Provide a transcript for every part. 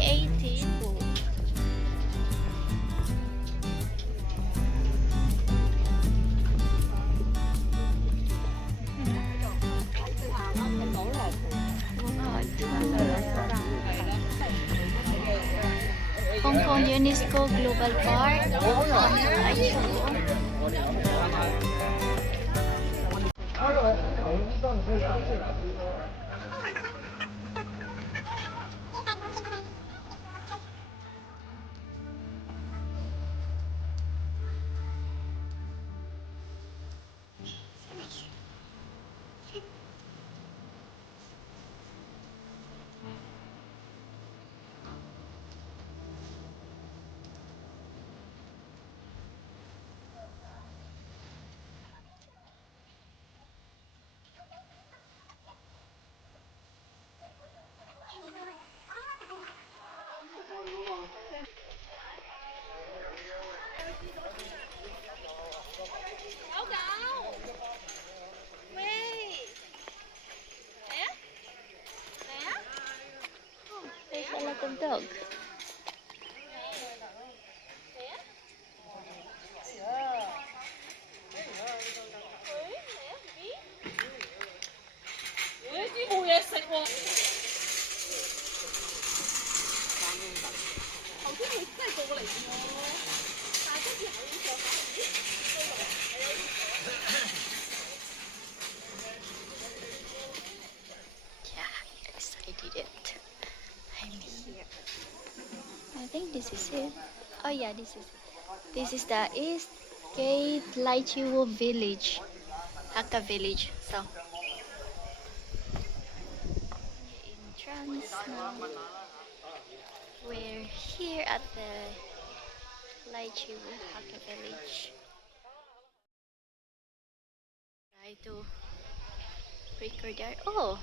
2018. Hong Kong UNESCO Global Park. Lai Chi Wo. There's a lot of dogs. Yeah, yes, I did it. I'm here. I think this is it. Oh yeah, this is it. This is the East Gate Lai Chi Wo village, Hakka village. So entrance now. We're here at the Lai Chi Wo Hakka village. Try to record there. Oh,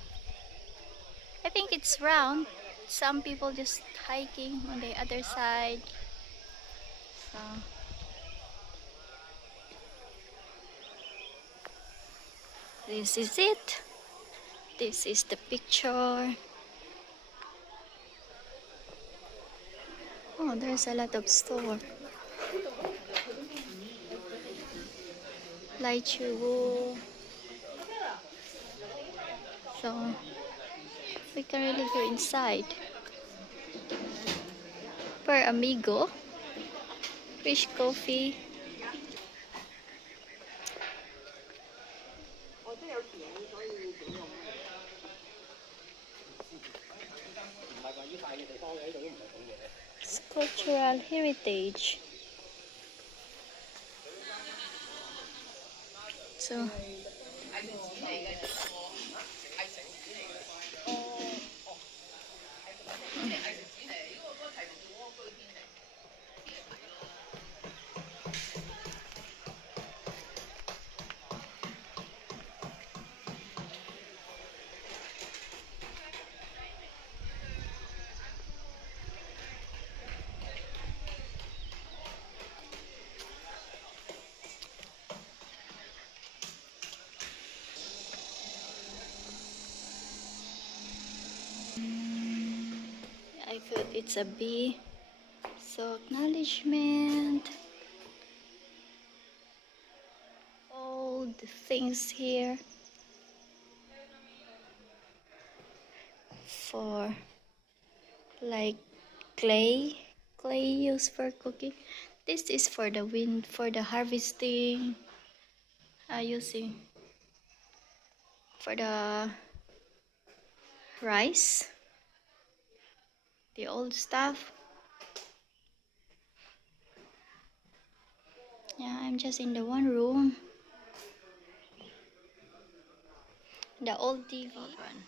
I think it's round. Some people just hiking on the other side. So this is it. This is the picture. Oh, there's a lot of store. Lai Chi Wo. So we can really go inside. Per amigo. Fish coffee. It's cultural heritage. So I thought it's a bee. So acknowledgement. All the things here for like clay used for cooking. This is for the wind, for the harvesting, using for the rice, the old stuff. Yeah, I'm just in the one room. The old TV one.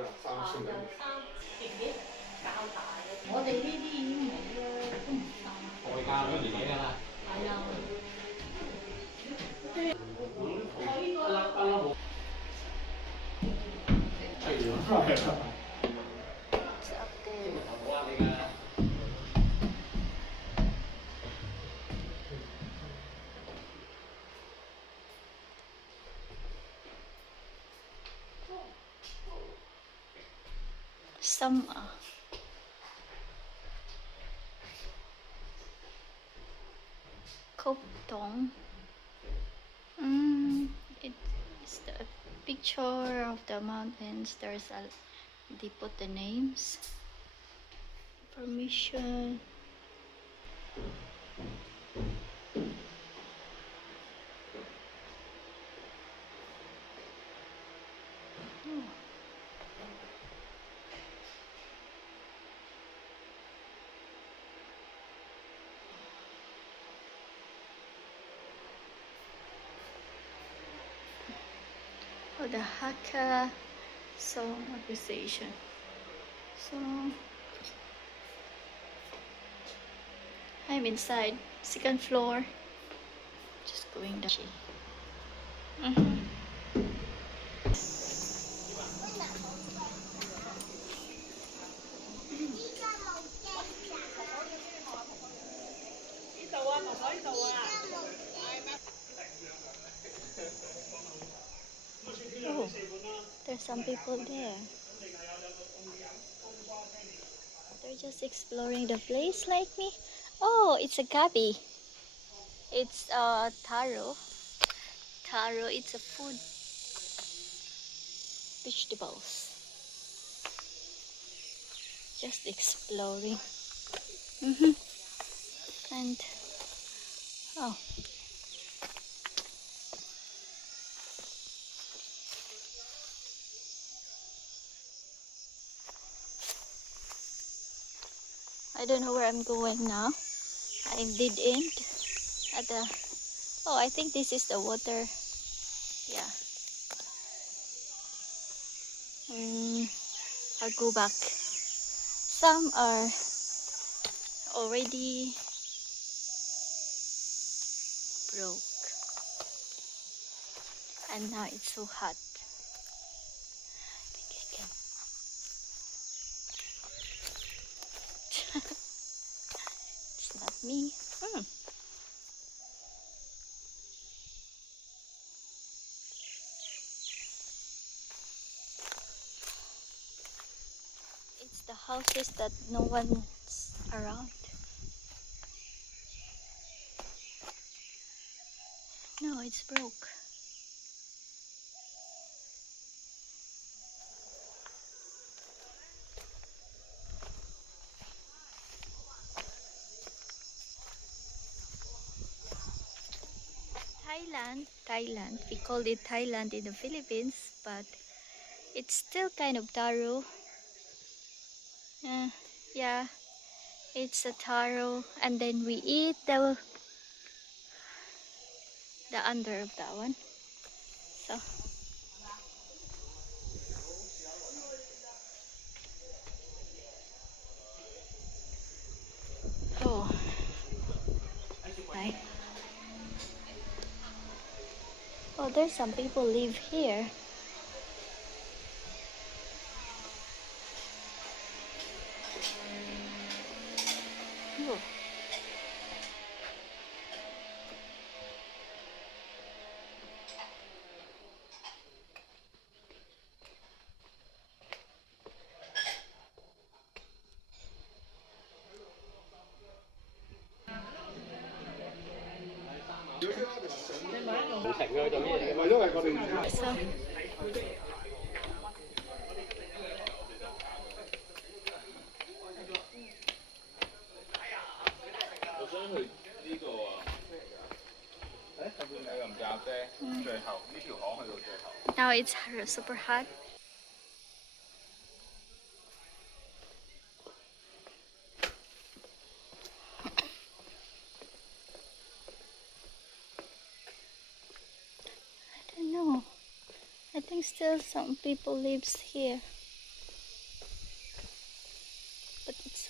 It's up there. Some Kap Tong. It's the picture of the mountains. They put the names. Permission. Oh, the Hakka song appreciation. So I'm inside, second floor. Just going down. Oh, there's some people there. They're just exploring the place like me. Oh, it's a gabi. It's taro. Taro, it's a food. Vegetables. Just exploring. And oh, I don't know where I'm going now. I did end at the. Oh, I think this is the water. Yeah. I'll go back. Some are already broke, and now it's so hot. I think I can. It's not me. It's the houses that no one's around. No, it's broke. Thailand. We call it Thailand in the Philippines, but it's still kind of taro. Yeah, it's a taro, and then we eat the under of that one. So oh, right. Oh, there's some people live here. Oh. So now it's super hot. I don't know. I think still some people lives here.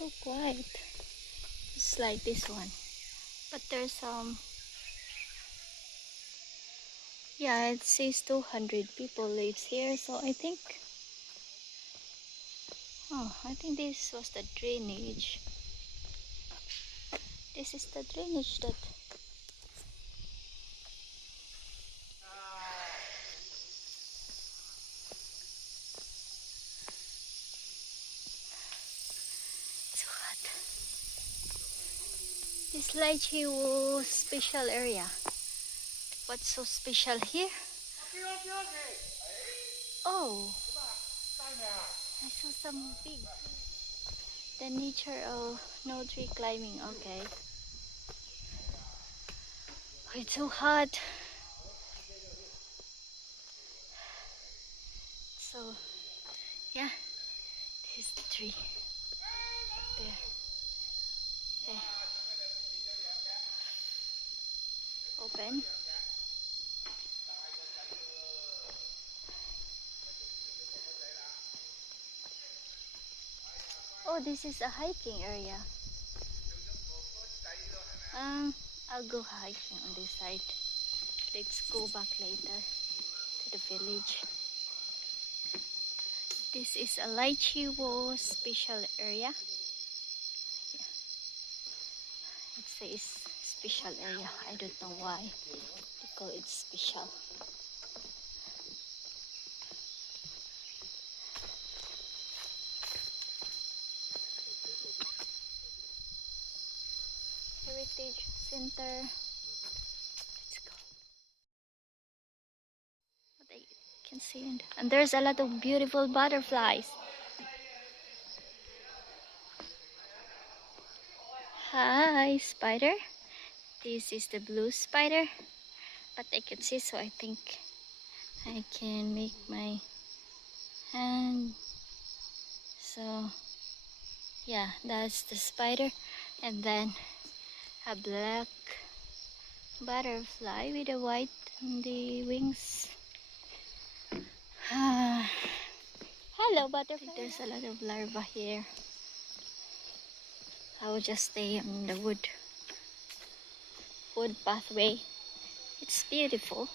so quiet. It's like this one. But there's yeah, it says 200 people lives here, so I think this was the drainage. This is the drainage that it's hot. This Lai Chi Wo special area. What's so special here? Oh, I saw some big. The nature of no tree climbing. Okay. Oh, it's so hot. So, yeah, this is the tree. There. There. Open. Oh, this is a hiking area. I'll go hiking on this side. Let's go back later to the village. This is a Lai Chi Wo special area. Yeah. It says special area. I don't know why they call it special. Heritage Center. Let's go. What I can see, and there's a lot of beautiful butterflies. Hi, spider. This is the blue spider, but I can see, so I think I can make my hand. So yeah, that's the spider, and then a black butterfly with a white on the wings. Hello, butterfly. There's a lot of larvae here. I will just stay on the wood pathway. It's beautiful.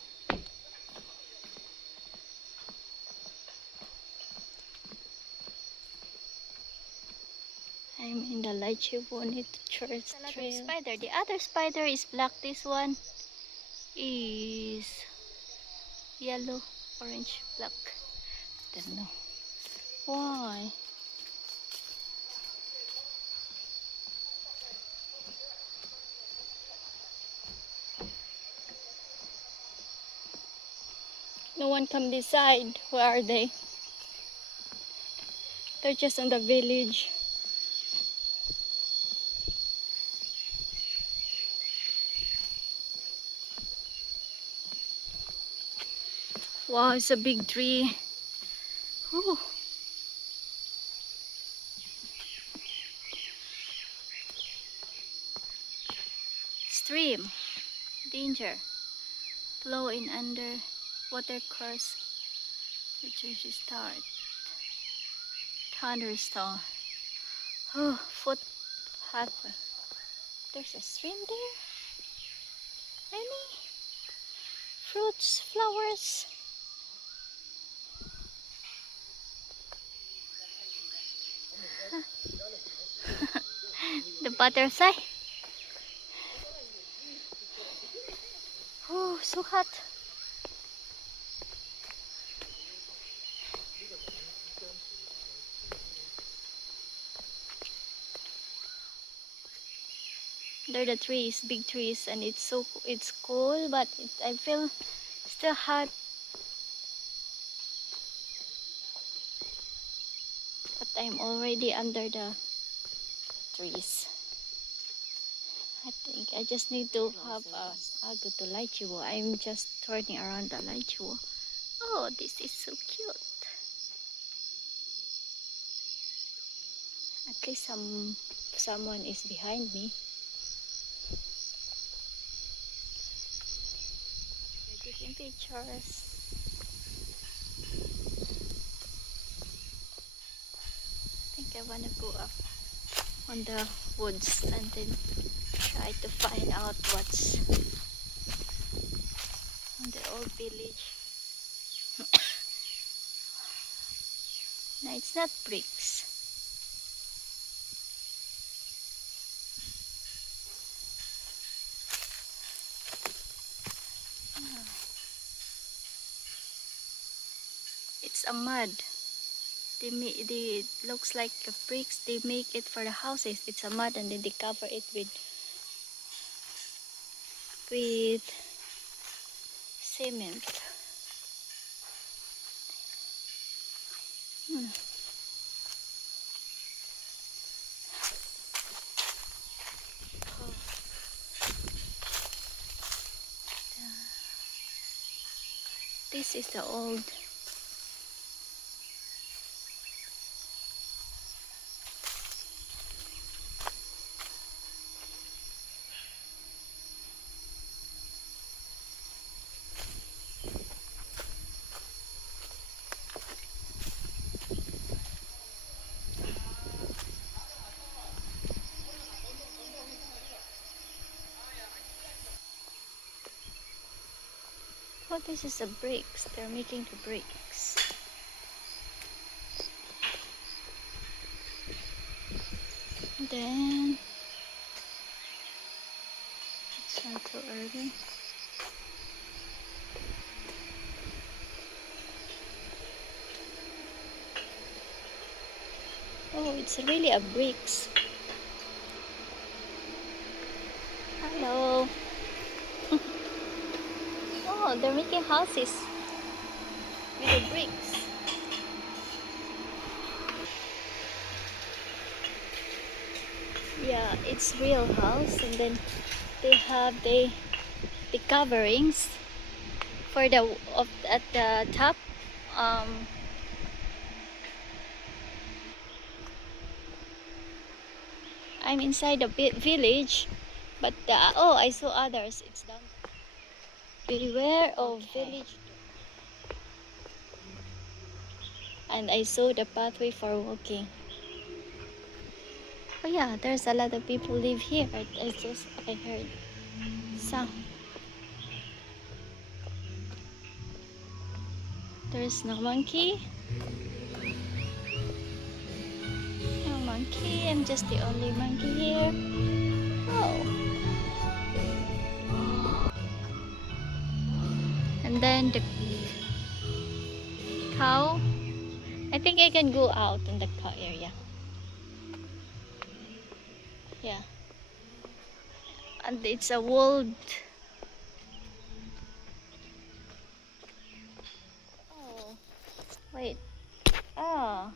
I'm in the Lai Chi Wo church trail. Spider. The other spider is black. This one is yellow, orange, black. I don't know why. No one come this side. Where are they? They're just on the village. Wow, it's a big tree. Ooh. Stream. Danger. Flow in under water course. Which is start. Thunderstorm. Oh, footpath. There's a stream there. Any fruits, flowers. The butterfly. Oh, so hot. There are the trees, big trees, and it's cool, but I feel still hot. But I'm already under the trees. I think I just need to have I'll go to Lai Chi Wo. I'm just turning around the Lai Chi Wo. Oh, this is so cute. At least someone is behind me. We're taking pictures. I think I wanna go up. on the woods and then try to find out what's on the old village. No, it's not bricks. It's a mud. It looks like a bricks. They make it for the houses. It's a mud and then they cover it with cement. This is the old. Oh, this is the bricks. They're making the bricks. Then it's not too early. Oh, it's really a bricks. Hello. Oh, they're making houses with the bricks. Yeah, it's real house, and then they have the coverings for the at the top. I'm inside the village, but oh, I saw others. It's down. Beware of village. And I saw the pathway for walking. Oh yeah, there's a lot of people live here. I heard some. There's no monkey. No monkey. I'm just the only monkey here. Oh. And then the cow. I think I can go out in the cow area. Yeah. And it's a walled. Oh. Wait. Ah.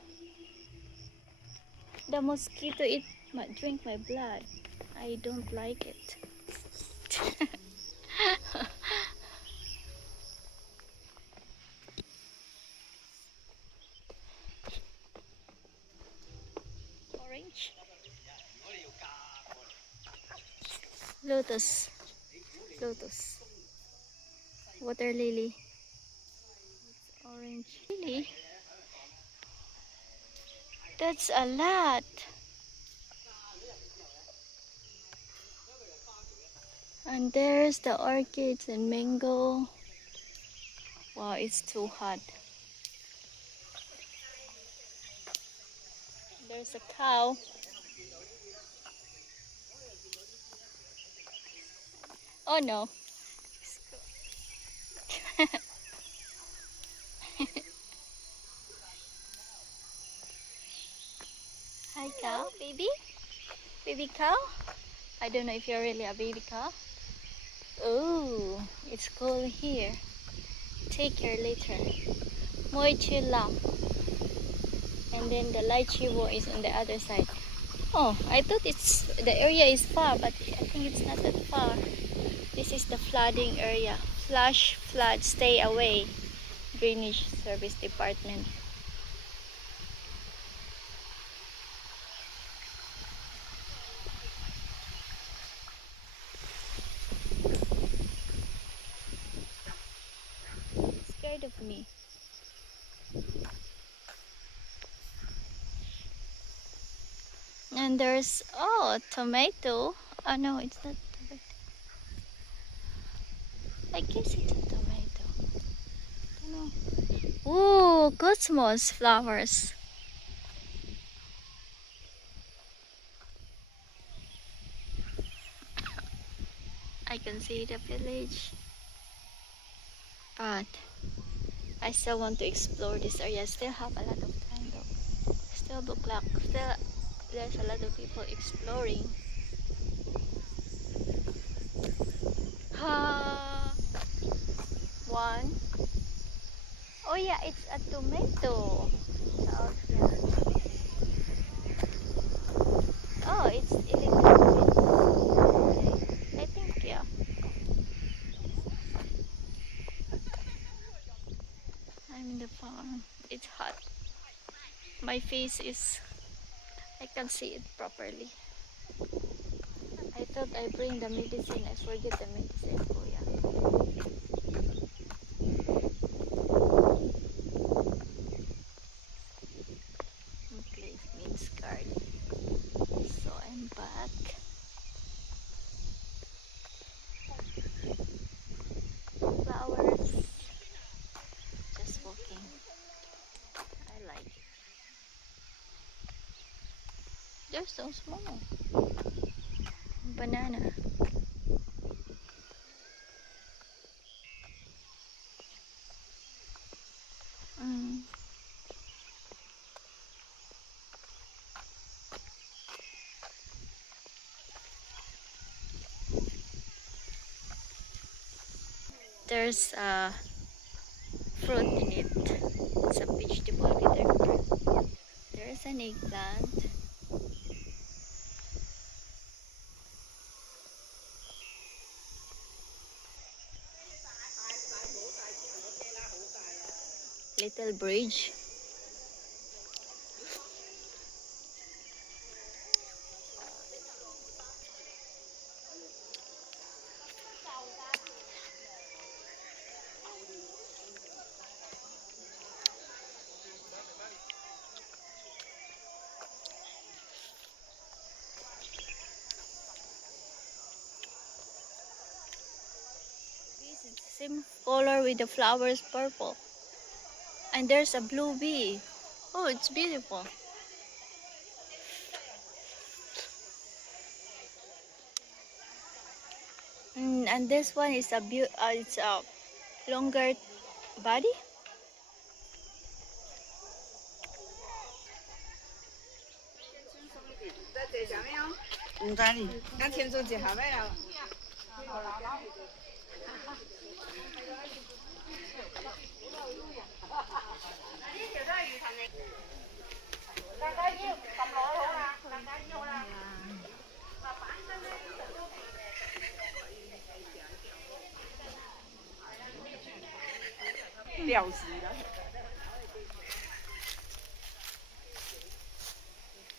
The mosquito drink my blood. I don't like it. Orange. Lotus. Water lily. Orange. Lily. That's a lot. And there's the orchids and mango. Wow, it's too hot. There's a cow. Oh no. Hi cow, baby? Baby cow? I don't know if you're really a baby cow. Oh, it's cold here. Take care later. Mui Tsz Lam. And then the Lai Chi Wo is on the other side. Oh, I thought the area is far, but I think it's not that far. This is the flooding area. Flash flood, stay away. Drainage Service Department. Scared of me. And there's, oh, tomato. Oh no, it's not tomato. I guess it's a tomato. I don't know. Ooh, cosmos flowers. I can see the village, but I still want to explore this area. Still have a lot of time though. Still look like still there's a lot of people exploring. One. Oh yeah, it's a tomato. Oh yeah. Oh, it's illegal. Okay. I think yeah. I'm in the farm. It's hot. My face is, I can't see it properly. I thought I bring the medicine. I forget the medicine. Oh yeah. Place means garden. So I'm back. Flowers. Just walking. I like it. They're so small. Banana. Mm. There's a fruit in it. It's a vegetable bitter fruit. There's an eggplant. Little bridge. This is the same color with the flowers purple. And there's a blue bee. Oh, it's beautiful. And this one is it's a longer body.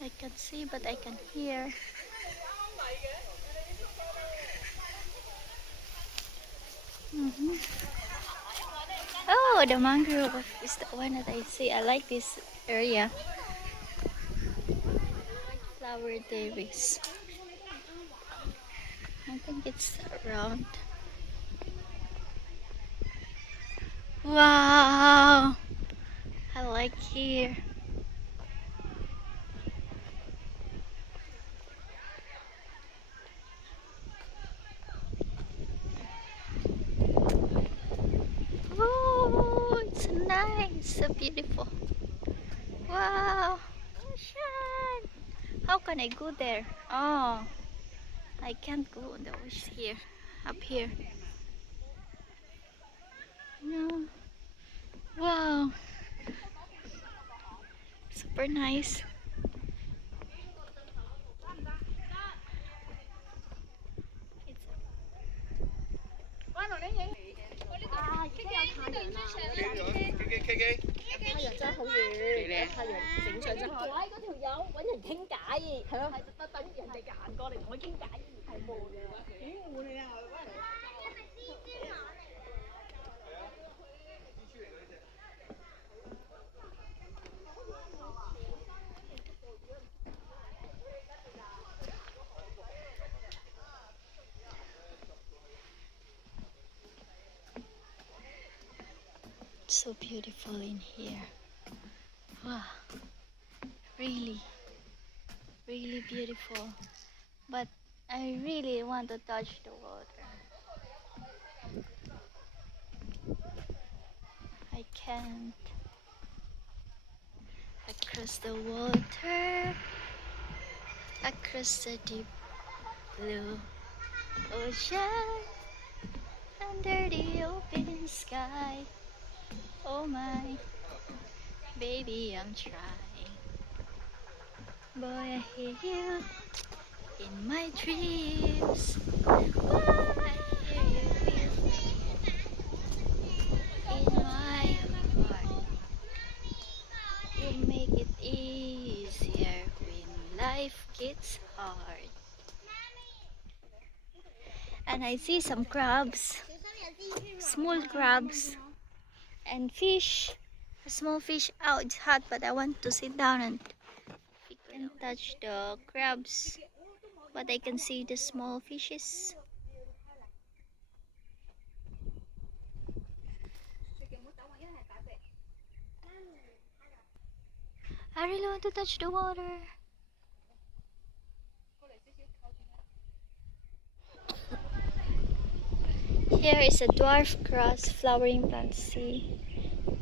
I can see, but I can hear. Oh, the mangrove is the one that I see. I like this area. Flower terrace. I think it's around. Wow! I like here. Oh, it's nice, so beautiful. Wow! Ocean! How can I go there? Oh, I can't go on the ocean here, up here. No. Wow! Super nice. So beautiful in here. Wow, really, really beautiful. But I really want to touch the water. I can't. Across the water, across the deep blue ocean, under the open sky. Oh my, baby, I'm trying. Boy, I hear you in my dreams. I hear you with me in my heart. You make it easier when life gets hard. And I see some crabs, small crabs, and fish. A small fish. Oh, it's hot, but I want to sit down and touch the crabs, but I can see the small fishes. I really want to touch the water. Here is a dwarf grass flowering plant. See?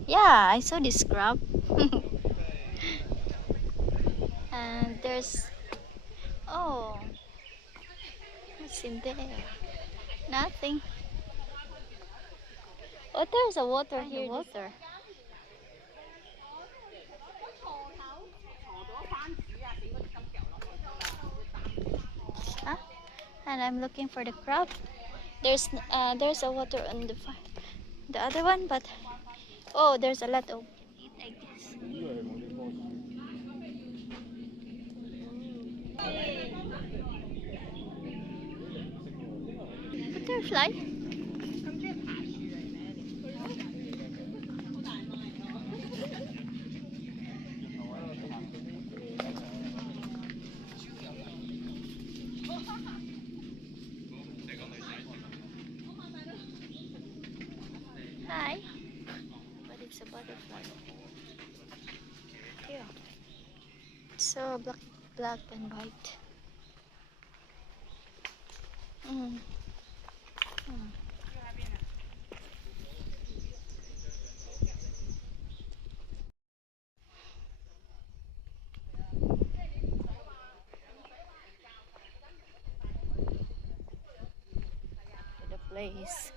Yeah, I saw this crab. And there's, oh, what's in there? Nothing. Oh, there's a water here. Water. Huh? And I'm looking for the crab. There's a water on the other one, but oh, there's a lot of it, I guess. Butterfly. Hi. But it's a butterfly. Here. It's so black and white. Mm. Mm. The place.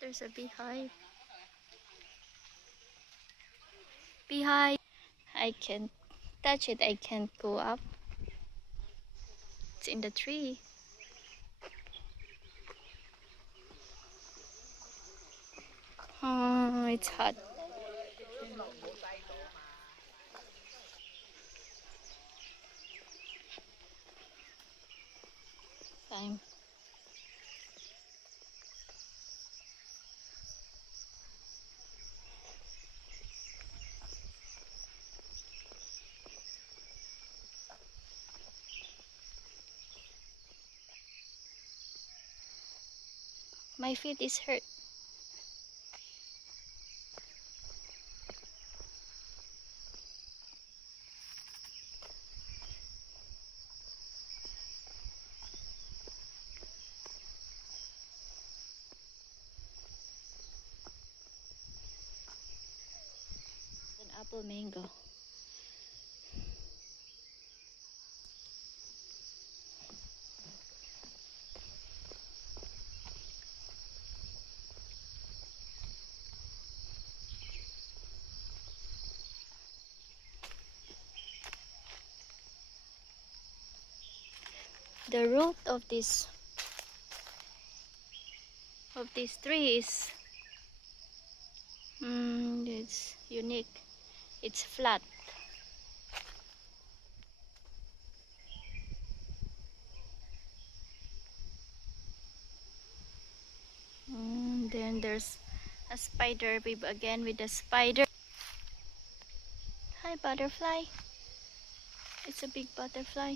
There's a beehive. Beehive. I can't touch it. I can't go up. It's in the tree. Oh, it's hot. Time. My feet is hurt. An apple mango. The root of of these trees. It's unique. It's flat. Then there's a spider babe again with a spider. Hi butterfly. It's a big butterfly.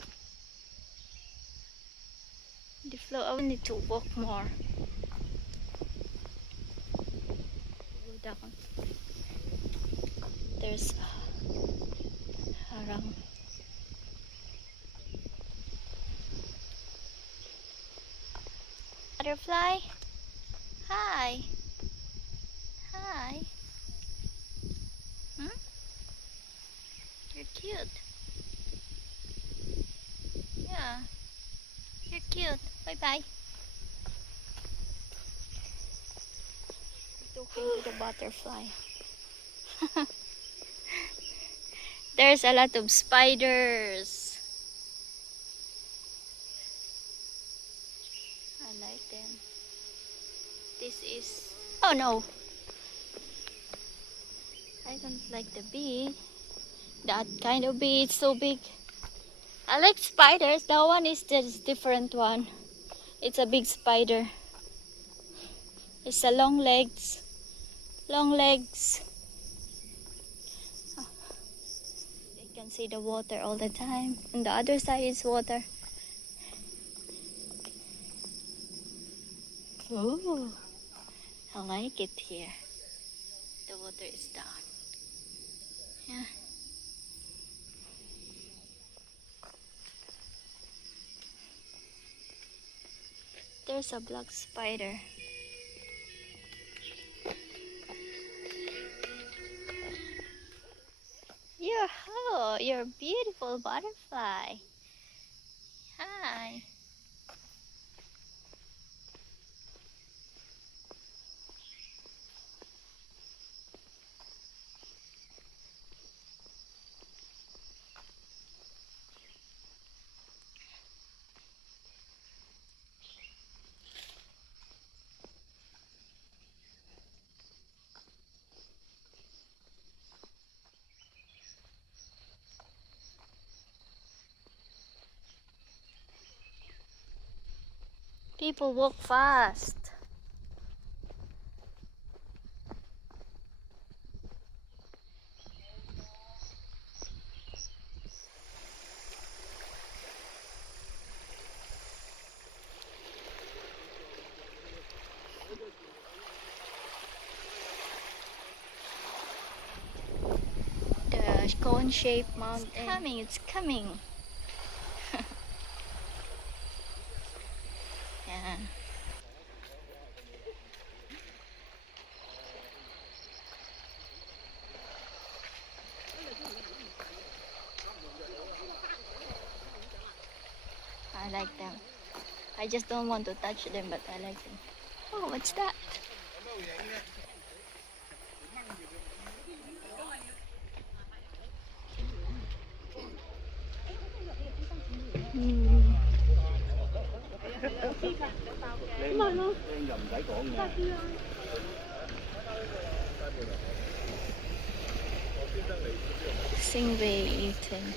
The flow. I will need to walk more. Go down. There's harang. Butterfly. Hi. Hi. You're cute. Yeah. You're cute. Bye bye. Talking to the butterfly. There's a lot of spiders. I like them. This is... Oh no! I don't like the bee. That kind of bee, it's so big. I like spiders. That one is just different one. It's a big spider. It's a long legs. Long legs. Oh. You can see the water all the time. On the other side is water. Ooh, I like it here. The water is down. Yeah. There's a black spider. You're a beautiful butterfly. Hi. People walk fast. The cone-shaped mountain. It's coming, it's coming. Yeah. I like them. I just don't want to touch them, but I like them. Oh, what's that? Stingray eaten.